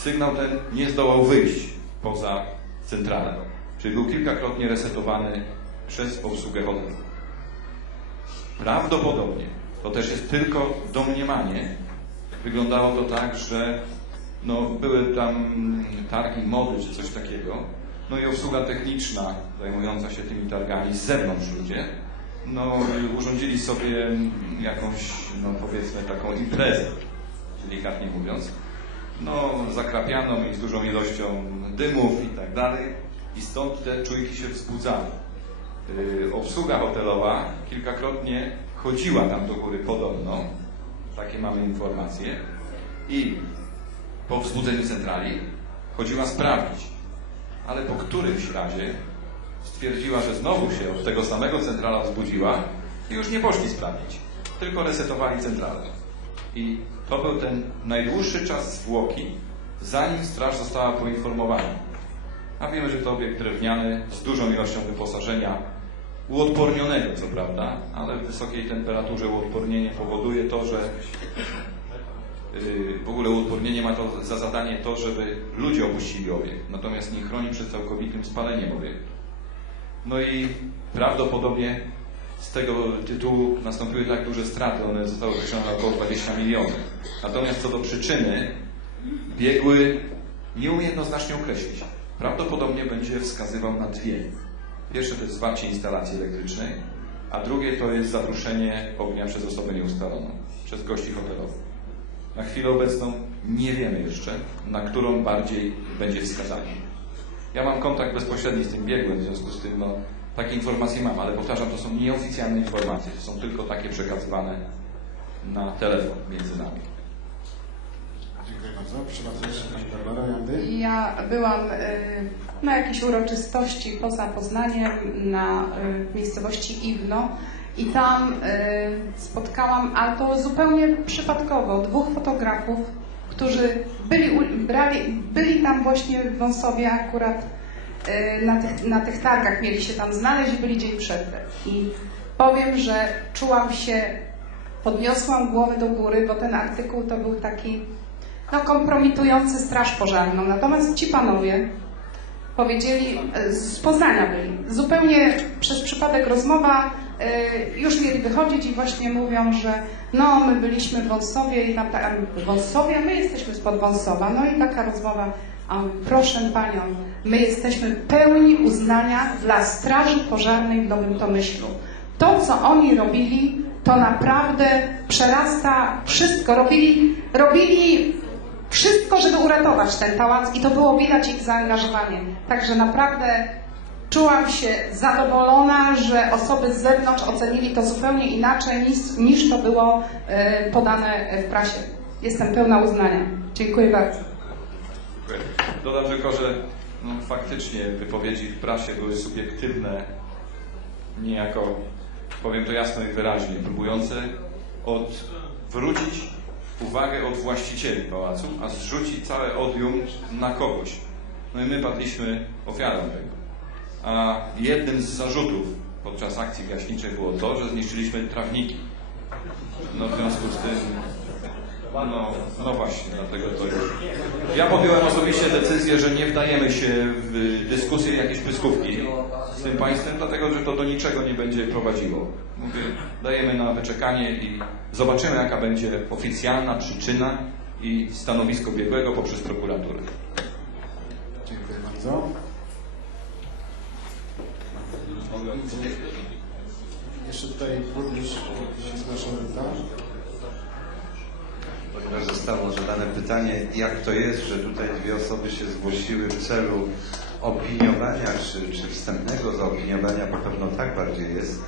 Sygnał ten nie zdołał wyjść poza centralę, czyli był kilkakrotnie resetowany przez obsługę hotelu. Prawdopodobnie, to też jest tylko domniemanie, wyglądało to tak, że no, były tam targi mody czy coś takiego, no i obsługa techniczna zajmująca się tymi targami z zewnątrz ludzie, no urządzili sobie jakąś, no powiedzmy taką imprezę, delikatnie mówiąc, no zakrapianą i z dużą ilością dymów i tak dalej i stąd te czujki się wzbudzały. Yy, obsługa hotelowa kilkakrotnie chodziła tam do góry podobno, takie mamy informacje, i po wzbudzeniu centrali chodziła sprawdzić, ale po którymś razie stwierdziła, że znowu się od tego samego centrala wzbudziła i już nie poszli sprawdzić, tylko resetowali centralę. I to był ten najdłuższy czas zwłoki, zanim straż została poinformowana. A wiemy, że to obiekt drewniany z dużą ilością wyposażenia, uodpornionego co prawda, ale w wysokiej temperaturze uodpornienie powoduje to, że yy, w ogóle uodpornienie ma to za zadanie to, żeby ludzie opuścili obiekt, natomiast nie chroni przed całkowitym spaleniem obiektu. No i prawdopodobnie z tego tytułu nastąpiły tak duże straty, one zostały określone około 20 milionów. Natomiast co do przyczyny, biegły nie umie jednoznacznie określić. Prawdopodobnie będzie wskazywał na dwie. Pierwsze to jest zwarcie instalacji elektrycznej, a drugie to jest zatruszenie ognia przez osobę nieustaloną, przez gości hotelowych. Na chwilę obecną nie wiemy jeszcze, na którą bardziej będzie wskazanie. Ja mam kontakt bezpośredni z tym biegłym, w związku z tym no, takie informacje mam, ale powtarzam, to są nieoficjalne informacje, to są tylko takie przekazywane na telefon między nami. Dziękuję bardzo. Proszę bardzo, jeszcze Pani Barbara Jandy. Ja byłam y, na jakiejś uroczystości poza Poznaniem, na y, miejscowości Iwno i tam y, spotkałam, ale to zupełnie przypadkowo, dwóch fotografów, którzy byli, brali, byli tam właśnie w Wąsowie akurat na tych, na tych targach, mieli się tam znaleźć, byli dzień przedtem. I powiem, że czułam się, podniosłam głowę do góry, bo ten artykuł to był taki no, kompromitujący straż pożarną. Natomiast ci panowie powiedzieli, e, z Poznania byli, zupełnie przez przypadek rozmowa, e, już mieli wychodzić i właśnie mówią, że no my byliśmy w Wąsowie i tam ta, Wąsowie, my jesteśmy spod Wąsowa. No i taka rozmowa, proszę panią, my jesteśmy pełni uznania dla Straży Pożarnej w Nowym Tomyślu. To, co oni robili, to naprawdę przerasta wszystko. Robili, robili wszystko, żeby uratować ten pałac i to było widać ich zaangażowanie. Także naprawdę czułam się zadowolona, że osoby z zewnątrz ocenili to zupełnie inaczej niż, niż to było e, podane w prasie. Jestem pełna uznania. Dziękuję bardzo. Dodam tylko, że no, faktycznie wypowiedzi w prasie były subiektywne, niejako, powiem to jasno i wyraźnie, próbujące odwrócić uwagę od właścicieli pałacu, a zrzucić całe odium na kogoś. No i my padliśmy ofiarą tego. A jednym z zarzutów podczas akcji gaśniczej było to, że zniszczyliśmy trawniki. No w związku z tym no, no właśnie, dlatego to. Ja podjąłem osobiście decyzję, że nie wdajemy się w dyskusję jakieś pyskówki z tym państwem, dlatego że to do niczego nie będzie prowadziło. Mówię, dajemy na wyczekanie i zobaczymy, jaka będzie oficjalna przyczyna i stanowisko biegłego poprzez prokuraturę. Dziękuję bardzo. Jeszcze tutaj burmistrz zgłaszał. tak? Zostało zadane pytanie, jak to jest, że tutaj dwie osoby się zgłosiły w celu opiniowania, czy, czy wstępnego zaopiniowania, bo pewno tak bardziej jest.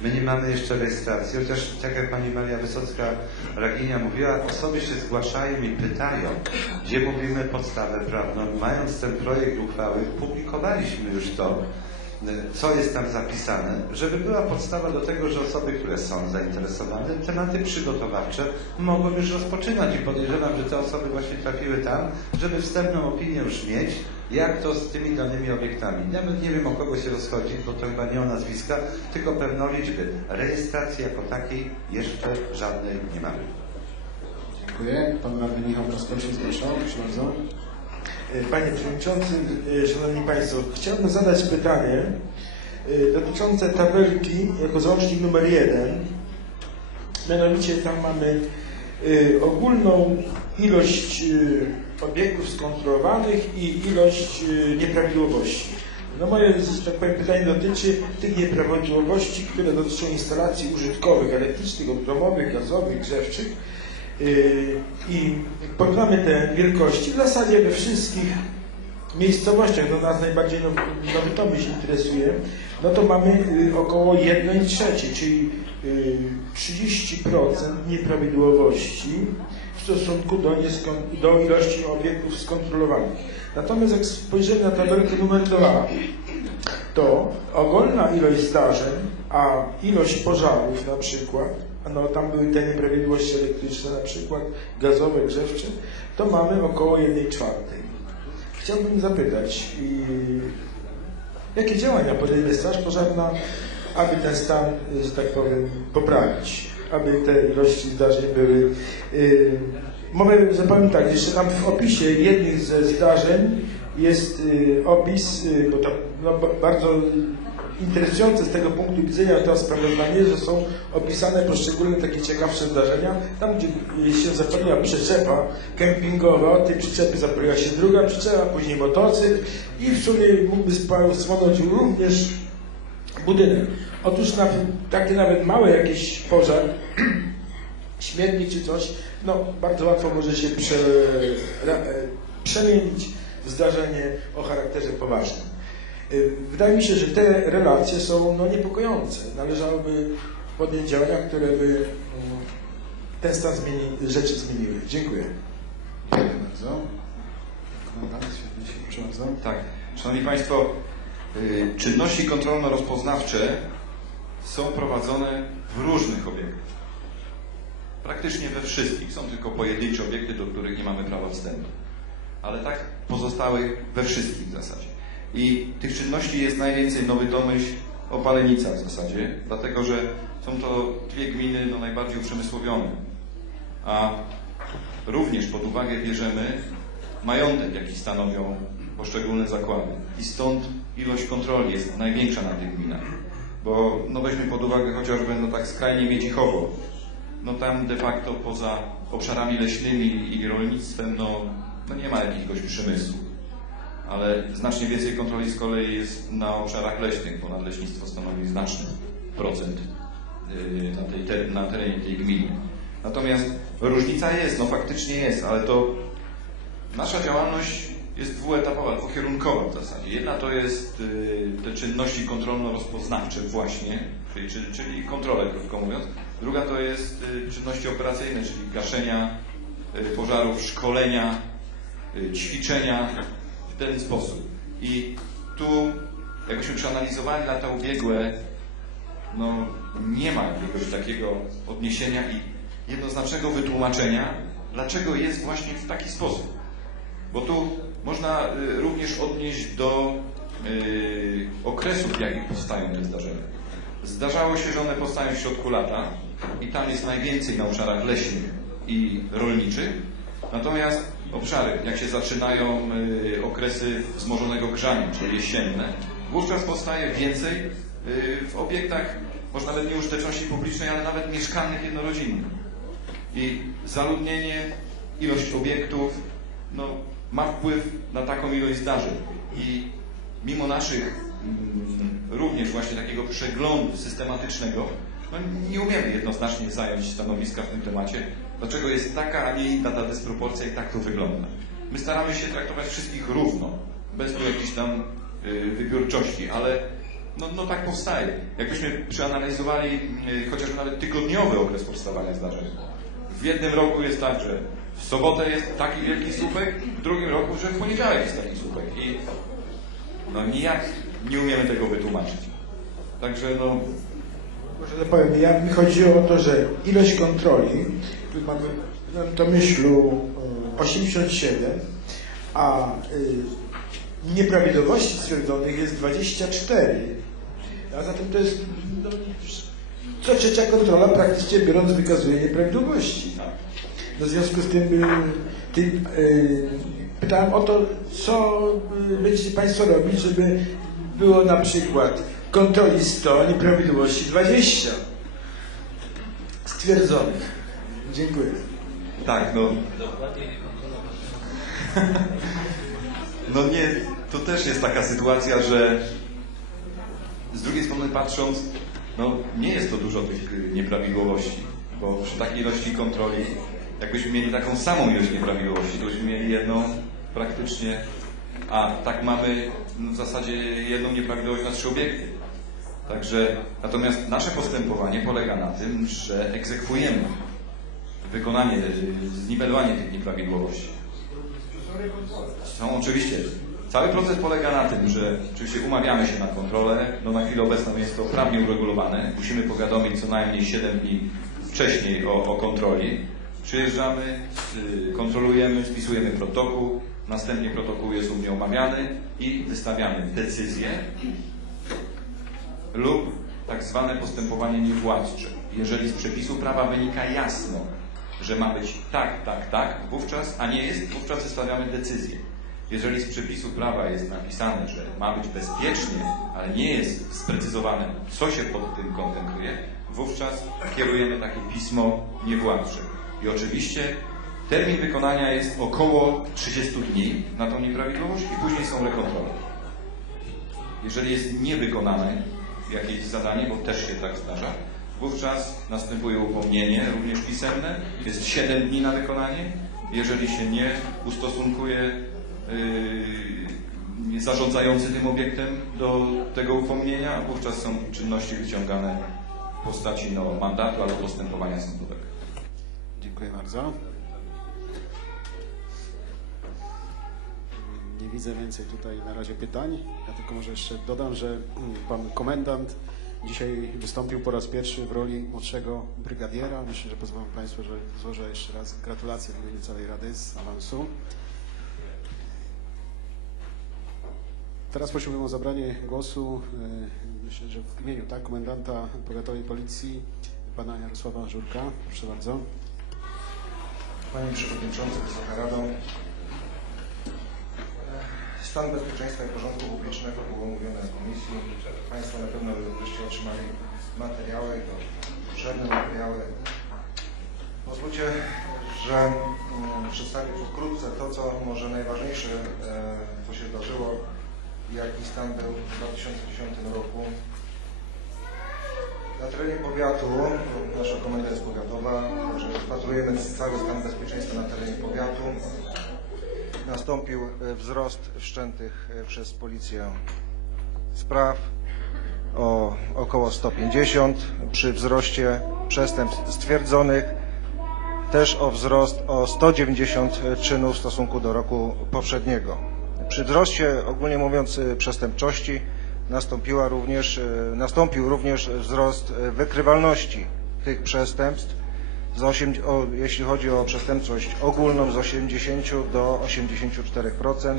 My nie mamy jeszcze rejestracji, chociaż tak jak pani Maria Wysocka-Raginia mówiła, osoby się zgłaszają i pytają, gdzie mówimy podstawę prawną. Mając ten projekt uchwały, publikowaliśmy już to, co jest tam zapisane, żeby była podstawa do tego, że osoby, które są zainteresowane, tematy przygotowawcze mogą już rozpoczynać i podejrzewam, że te osoby właśnie trafiły tam, żeby wstępną opinię już mieć, jak to z tymi danymi obiektami. Nawet nie wiem o kogo się rozchodzi, bo to chyba nie o nazwiska, tylko pewno liczby. Rejestracji jako takiej jeszcze żadnej nie mamy. Dziękuję. Pan radny Michał Koskoczyk zgłaszał. Proszę bardzo. Panie Przewodniczący, e, Szanowni Państwo, chciałbym zadać pytanie e, dotyczące tabelki jako załącznik numer jeden. Mianowicie tam mamy e, ogólną ilość e, obiektów skontrolowanych i ilość e, nieprawidłowości. No moje, tak powiem, pytanie dotyczy tych nieprawidłowości, które dotyczą instalacji użytkowych, elektrycznych, domowych, gazowych, grzewczych. Yy, I porównamy te wielkości w zasadzie we wszystkich miejscowościach, to nas najbardziej nowy, nowy to myśl interesuje, no to mamy y, około 1 trzeciej, czyli y, 30% nieprawidłowości w stosunku do, do ilości obiektów skontrolowanych. Natomiast jak spojrzymy na tabelkę numer 2, to ogólna ilość zdarzeń, a ilość pożarów na przykład, no tam były te nieprawidłowości elektryczne na przykład, gazowe, grzewcze, to mamy około 1 czwartej. Chciałbym zapytać, jakie działania podejmie Straż Pożarna, aby ten stan, że tak powiem, poprawić, aby te ilości zdarzeń były... Yy, mogę zapowiem tak, jeszcze tam w opisie jednych ze zdarzeń jest y, opis, y, bo to no, ba- bardzo interesujące z tego punktu widzenia to sprawozdanie, że są opisane poszczególne takie ciekawsze zdarzenia. Tam, gdzie się zapaliła przyczepa kempingowa, tej przyczepy zapaliła się druga przyczepa, później motocykl i w sumie mógłby spłonąć również budynek. Otóż nawet, takie nawet małe jakieś pożar, śmietnik czy coś, no bardzo łatwo może się prze, re, e, przemienić w zdarzenie o charakterze poważnym. Y, Wydaje mi się, że te relacje są no, niepokojące. Należałoby podjąć działania, które by mm, ten stan zmieni, rzeczy zmieniły. Dziękuję. Dziękuję bardzo. Bardzo. Tak. Szanowni Państwo, y, czynności kontrolno-rozpoznawcze są prowadzone w różnych obiektach. Praktycznie we wszystkich. Są tylko pojedyncze obiekty, do których nie mamy prawa wstępu. Ale tak pozostałych we wszystkich w zasadzie. I tych czynności jest najwięcej Nowy Tomyśl, Opalenica w zasadzie, dlatego że są to dwie gminy no, najbardziej uprzemysłowione. A również pod uwagę bierzemy majątek, jaki stanowią poszczególne zakłady. I stąd ilość kontroli jest największa na tych gminach. Bo no weźmy pod uwagę chociażby no tak skrajnie Miecichowo. No tam de facto poza obszarami leśnymi i rolnictwem no, no nie ma jakiegoś przemysłu. Ale znacznie więcej kontroli z kolei jest na obszarach leśnych, bo nadleśnictwo stanowi znaczny procent yy, na, tej, na terenie tej gminy. Natomiast różnica jest, no faktycznie jest, ale to Nasza działalność jest dwuetapowa, dwukierunkowa w zasadzie. Jedna to jest y, te czynności kontrolno-rozpoznawcze właśnie, czyli, czyli, kontrole, krótko mówiąc. Druga to jest y, czynności operacyjne, czyli gaszenia pożarów, szkolenia, ćwiczenia ten sposób. I tu, jakbyśmy przeanalizowali lata ubiegłe, no nie ma jakiegoś takiego odniesienia i jednoznacznego wytłumaczenia, dlaczego jest właśnie w taki sposób. Bo tu można y, również odnieść do y, okresów, w jakich powstają te zdarzenia. Zdarzało się, że one powstają w środku lata i tam jest najwięcej na obszarach leśnych i rolniczych. Natomiast obszary, jak się zaczynają y, okresy wzmożonego grzania, czyli jesienne, wówczas powstaje więcej y, w obiektach, może nawet nie użyteczności publicznej, ale nawet mieszkalnych jednorodzinnych. I zaludnienie, ilość obiektów no, ma wpływ na taką ilość zdarzeń. I mimo naszych mm, również właśnie takiego przeglądu systematycznego, no, nie umiemy jednoznacznie zająć stanowiska w tym temacie, dlaczego jest taka, a nie inna ta dysproporcja i tak to wygląda. My staramy się traktować wszystkich równo, bez tu jakiejś tam y, wybiórczości, ale no, no tak powstaje. Jakbyśmy przeanalizowali y, chociażby nawet tygodniowy okres powstawania zdarzeń. W jednym roku jest tak, że w sobotę jest taki wielki słupek, w drugim roku, że w poniedziałek jest taki słupek. I no nijak nie umiemy tego wytłumaczyć. Także no, Może to powiem, ja, mi chodziło o to, że ilość kontroli, mamy w to myślu y, 87, a y, nieprawidłowości stwierdzonych jest 24. A zatem to jest no, co trzecia kontrola praktycznie biorąc wykazuje nieprawidłowości. No w związku z tym, y, tym y, pytałem o to, co będziecie Państwo robić, żeby było na przykład kontroli 100, nieprawidłowości 20 stwierdzonych. Dziękuję. Tak, no. No nie, to też jest taka sytuacja, że z drugiej strony patrząc, no nie jest to dużo tych nieprawidłowości, bo przy takiej ilości kontroli, jakbyśmy mieli taką samą ilość nieprawidłowości, to byśmy mieli jedną praktycznie, a tak mamy w zasadzie jedną nieprawidłowość na trzy obiekty. Także, natomiast nasze postępowanie polega na tym, że egzekwujemy wykonanie, zniwelowanie tych nieprawidłowości. Są oczywiście. Cały proces polega na tym, że oczywiście umawiamy się na kontrolę. No na chwilę obecną jest to prawnie uregulowane. Musimy powiadomić co najmniej 7 dni wcześniej o, o kontroli. Przyjeżdżamy, y, kontrolujemy, spisujemy protokół. Następnie protokół jest u mnie omawiany i wystawiamy decyzję lub tak zwane postępowanie niewładcze. Jeżeli z przepisu prawa wynika jasno, że ma być tak, tak, tak, wówczas, a nie jest, wówczas wystawiamy decyzję. Jeżeli z przepisu prawa jest napisane, że ma być bezpiecznie, ale nie jest sprecyzowane, co się pod tym kątem kryje, wówczas kierujemy takie pismo niewładcze. I oczywiście termin wykonania jest około 30 dni na tą nieprawidłowość i później są rekontrole. Jeżeli jest niewykonane jakieś zadanie, bo też się tak zdarza, wówczas następuje upomnienie, również pisemne, jest 7 dni na wykonanie. Jeżeli się nie ustosunkuje yy, zarządzający tym obiektem do tego upomnienia, wówczas są czynności wyciągane w postaci no, mandatu albo postępowania sądowego. Dziękuję bardzo. Nie widzę więcej tutaj na razie pytań. Ja tylko może jeszcze dodam, że mm, pan komendant dzisiaj wystąpił po raz pierwszy w roli młodszego brygadiera. Myślę, że pozwolą Państwo, że złożę jeszcze raz gratulacje w imieniu całej Rady z awansu. Teraz prosiłbym o zabranie głosu, y, myślę, że w imieniu tak, komendanta powiatowej policji, pana Jarosława Żurka. Proszę bardzo. Panie Przewodniczący, Wysoka Rado. Stan bezpieczeństwa i porządku publicznego był omówiony w komisji. Państwo na pewno byście otrzymali materiały, to obszerne materiały. Pozwólcie, że mm, przedstawię pokrótce to, co może najważniejsze, e, co się zdarzyło, jaki stan był w 2010 roku. Na terenie powiatu, nasza komenda jest powiatowa, rozpatrujemy cały stan bezpieczeństwa na terenie powiatu. Nastąpił e, wzrost wszczętych e, przez policję spraw o około 150, przy wzroście przestępstw stwierdzonych też o wzrost o 190 czynów w stosunku do roku poprzedniego. Przy wzroście, ogólnie mówiąc, e, przestępczości nastąpiła również, nastąpił również wzrost wykrywalności tych przestępstw, z osiem, o, jeśli chodzi o przestępczość ogólną z 80 do 84%.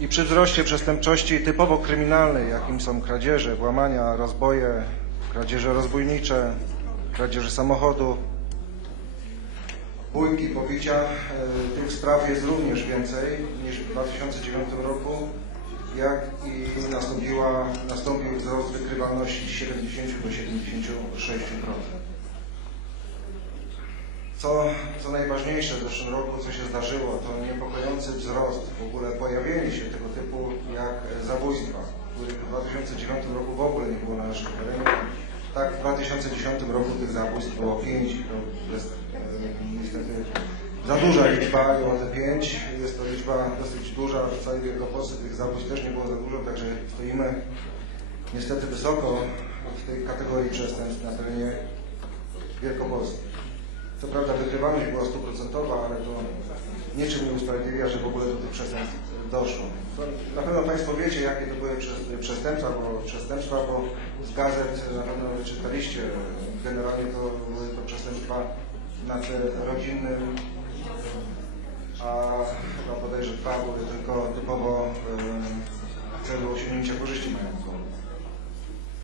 I przy wzroście przestępczości typowo kryminalnej, jakim są kradzieże, włamania, rozboje, kradzieże rozbójnicze, kradzieże samochodu, bójki, pobicia, e, tych spraw jest również więcej niż w 2009 roku, jak i nastąpiła, nastąpił wzrost wykrywalności z 70 do 76%. Co, co najważniejsze w zeszłym roku, co się zdarzyło, to niepokojący wzrost, w ogóle pojawienie się tego typu jak zabójstwa, których w 2009 roku w ogóle nie było na naszym terenie. Tak w 2010 roku tych zabójstw było 5. To jest niestety za duża liczba, i te 5. Jest to liczba dosyć duża, w całej Wielkopolsce tych zabójstw też nie było za dużo, także stoimy niestety wysoko w tej kategorii przestępstw na terenie Wielkopolski. Co prawda wykrywalność była stuprocentowa, ale to niczym nie usprawiedliwia, że w ogóle do tych przestępstw doszło. To na pewno Państwo wiecie, jakie to były przes- przestępstwa, bo, przestępstwa, bo z gazet na pewno czytaliście. Generalnie to były to przestępstwa na tle rodzinnym, a chyba bodajże dwa były tylko typowo w celu osiągnięcia korzyści majątkowej.